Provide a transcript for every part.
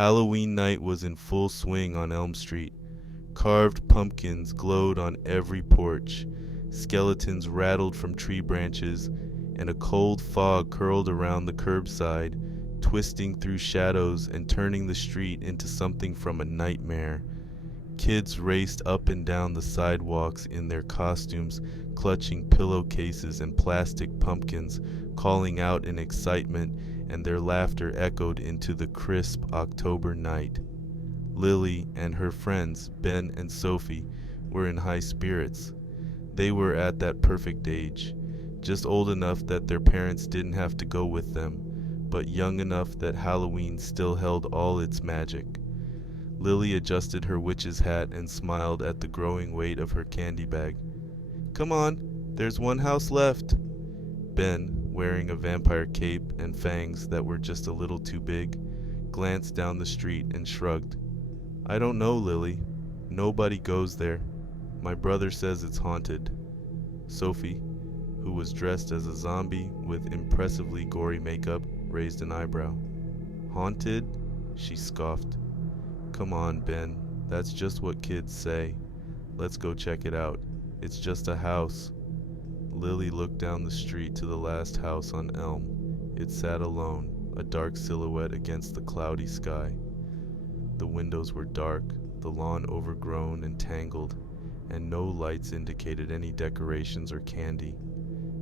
Halloween night was in full swing on Elm Street. Carved pumpkins glowed on every porch, skeletons rattled from tree branches, and a cold fog curled around the curbside, twisting through shadows and turning the street into something from a nightmare. Kids raced up and down the sidewalks in their costumes, clutching pillowcases and plastic pumpkins, calling out in excitement, and their laughter echoed into the crisp October night. Lily and her friends, Ben and Sophie, were in high spirits. They were at that perfect age, just old enough that their parents didn't have to go with them, but young enough that Halloween still held all its magic. Lily adjusted her witch's hat and smiled at the growing weight of her candy bag. "Come on, there's one house left." Ben, wearing a vampire cape and fangs that were just a little too big, glanced down the street and shrugged. "I don't know, Lily. Nobody goes there. My brother says it's haunted." Sophie, who was dressed as a zombie with impressively gory makeup, raised an eyebrow. "Haunted?" she scoffed. "Come on, Ben. That's just what kids say. Let's go check it out. It's just a house." Lily looked down the street to the last house on Elm. It sat alone, a dark silhouette against the cloudy sky. The windows were dark, the lawn overgrown and tangled, and no lights indicated any decorations or candy.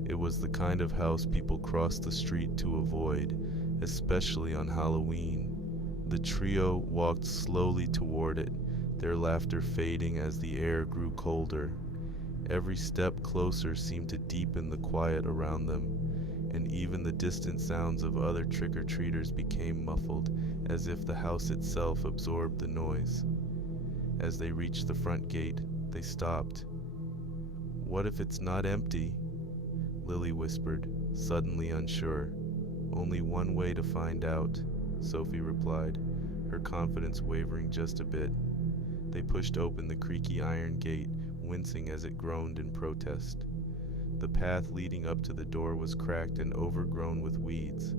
It was the kind of house people crossed the street to avoid, especially on Halloween. The trio walked slowly toward it, their laughter fading as the air grew colder. Every step closer seemed to deepen the quiet around them, and even the distant sounds of other trick-or-treaters became muffled, as if the house itself absorbed the noise. As they reached the front gate, they stopped. "What if it's not empty?" Lily whispered, suddenly unsure. "Only one way to find out," Sophie replied, her confidence wavering just a bit. They pushed open the creaky iron gate, wincing as it groaned in protest. The path leading up to the door was cracked and overgrown with weeds.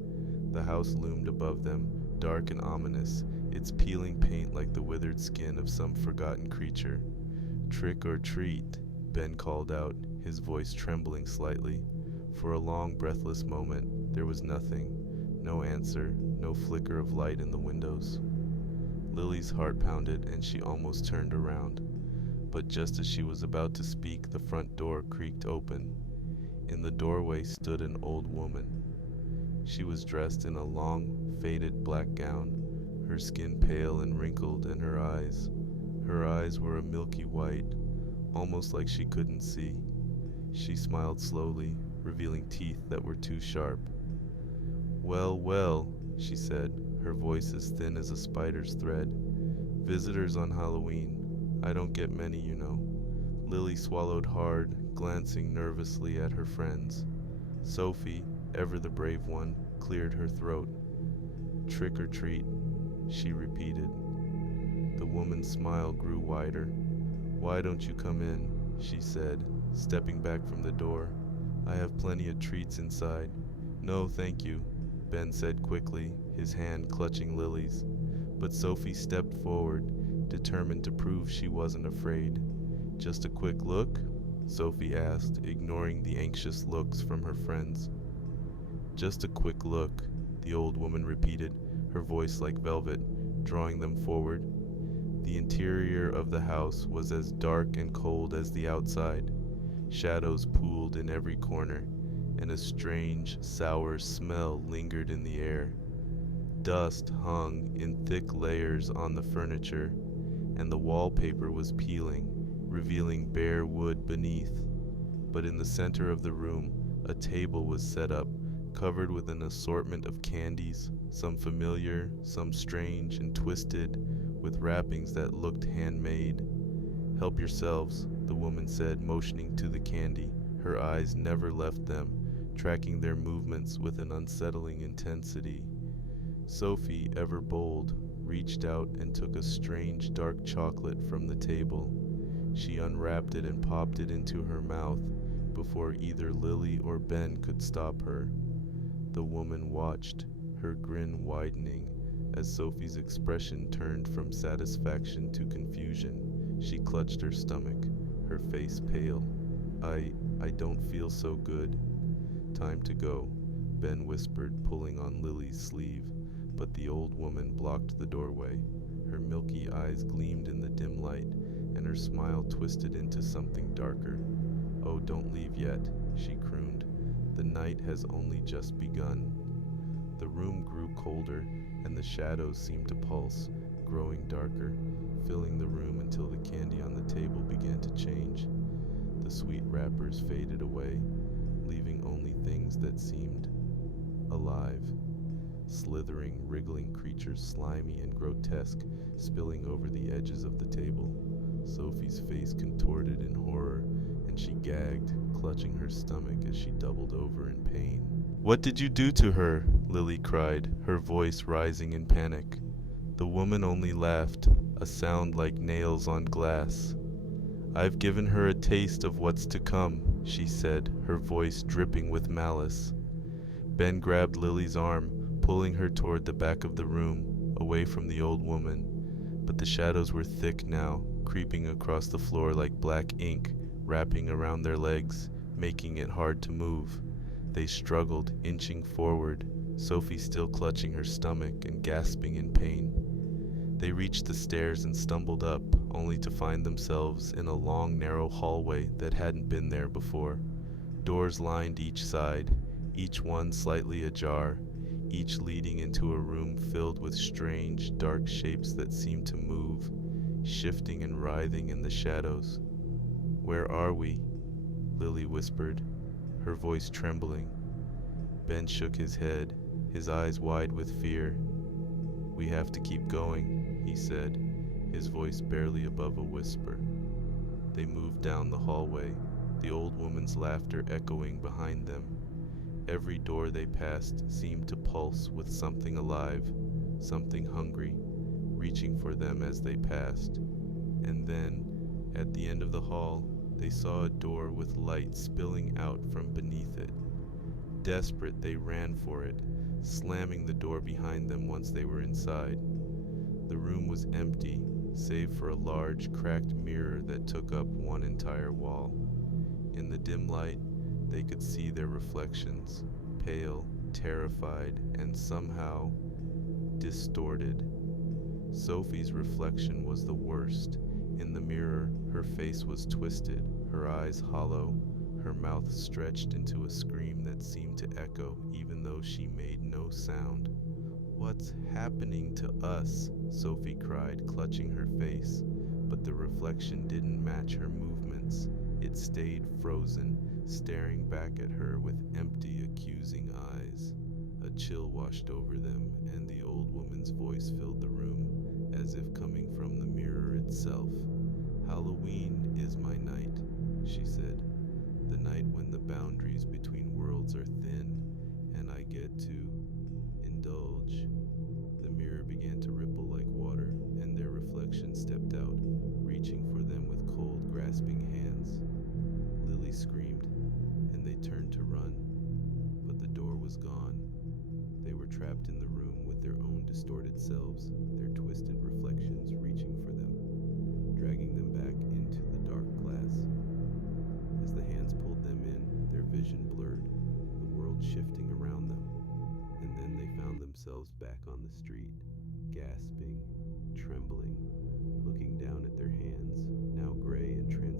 The house loomed above them, dark and ominous, its peeling paint like the withered skin of some forgotten creature. "Trick or treat," Ben called out, his voice trembling slightly. For a long, breathless moment, there was nothing. No answer, no flicker of light in the windows. Lily's heart pounded, and she almost turned around. But just as she was about to speak, the front door creaked open. In the doorway stood an old woman. She was dressed in a long, faded black gown, her skin pale and wrinkled, and her eyes were a milky white, almost like she couldn't see. She smiled slowly, revealing teeth that were too sharp. "Well, well," she said, her voice as thin as a spider's thread. "Visitors on Halloween. I don't get many, you know." Lily swallowed hard, glancing nervously at her friends. Sophie, ever the brave one, cleared her throat. "Trick or treat," she repeated. The woman's smile grew wider. "Why don't you come in?" she said, stepping back from the door. "I have plenty of treats inside." "No, thank you," Ben said quickly, his hand clutching Lily's. But Sophie stepped forward, determined to prove she wasn't afraid. "Just a quick look?" Sophie asked, ignoring the anxious looks from her friends. "Just a quick look," the old woman repeated, her voice like velvet, drawing them forward. The interior of the house was as dark and cold as the outside. Shadows pooled in every corner, and a strange, sour smell lingered in the air. Dust hung in thick layers on the furniture, and the wallpaper was peeling, revealing bare wood beneath. But in the center of the room, a table was set up, covered with an assortment of candies, some familiar, some strange and twisted, with wrappings that looked handmade. "Help yourselves," the woman said, motioning to the candy. Her eyes never left them, tracking their movements with an unsettling intensity. Sophie, ever bold, reached out and took a strange dark chocolate from the table. She unwrapped it and popped it into her mouth before either Lily or Ben could stop her. The woman watched, her grin widening, As Sophie's expression turned from satisfaction to confusion, she clutched her stomach, her face pale. I don't feel so good. Time to go, Ben whispered, pulling on Lily's sleeve, but the old woman blocked the doorway. Her milky eyes gleamed in the dim light, and her smile twisted into something darker. Oh, don't leave yet, she crooned. The night has only just begun. The room grew colder, and the shadows seemed to pulse, growing darker, filling the room until the candy on the table began to change. The sweet wrappers faded away, leaving only things that seemed alive. Slithering, wriggling creatures, slimy and grotesque, spilling over the edges of the table. Sophie's face contorted in horror, and she gagged, clutching her stomach as she doubled over in pain. "What did you do to her?" Lily cried, her voice rising in panic. The woman only laughed, a sound like nails on glass. "I've given her a taste of what's to come," she said, her voice dripping with malice. Ben grabbed Lily's arm, pulling her toward the back of the room, away from the old woman. But the shadows were thick now, creeping across the floor like black ink, wrapping around their legs, making it hard to move. They struggled, inching forward, Sophie still clutching her stomach and gasping in pain. They reached the stairs and stumbled up, only to find themselves in a long, narrow hallway that hadn't been there before. Doors lined each side, each one slightly ajar, each leading into a room filled with strange, dark shapes that seemed to move, shifting and writhing in the shadows. "Where are we?" Lily whispered, her voice trembling. Ben shook his head, his eyes wide with fear. "We have to keep going," he said, his voice barely above a whisper. They moved down the hallway, the old woman's laughter echoing behind them. Every door they passed seemed to pulse with something alive, something hungry, reaching for them as they passed. And then, at the end of the hall, they saw a door with light spilling out from beneath it. Desperate, they ran for it, slamming the door behind them once they were inside. The room was empty, save for a large, cracked mirror that took up one entire wall. In the dim light, they could see their reflections, pale, terrified, and somehow distorted. Sophie's reflection was the worst. In the mirror, her face was twisted, her eyes hollow, her mouth stretched into a scream that seemed to echo even though she made no sound. "What's happening to us?" Sophie cried, clutching her face, but the reflection didn't match her movements. It stayed frozen, staring back at her with empty, accusing eyes. A chill washed over them, and the old woman's voice filled the room, as if coming from the mirror itself. "Halloween is my night," she said. "The night when the boundaries between worlds are thin, and I get to indulge." The mirror began to ripple like water, and their reflection stepped out, reaching for them with cold, grasping hands. Lily screamed, and they turned to run, but the door was gone. They were trapped in the room with their own distorted selves, their twisted reflections reaching for them, dragging them back into the dark glass. As the hands pulled them in, their vision blurred, the world shifting around them, and then they found themselves back on the street, gasping, trembling, looking down at their hands, now gray and transparent.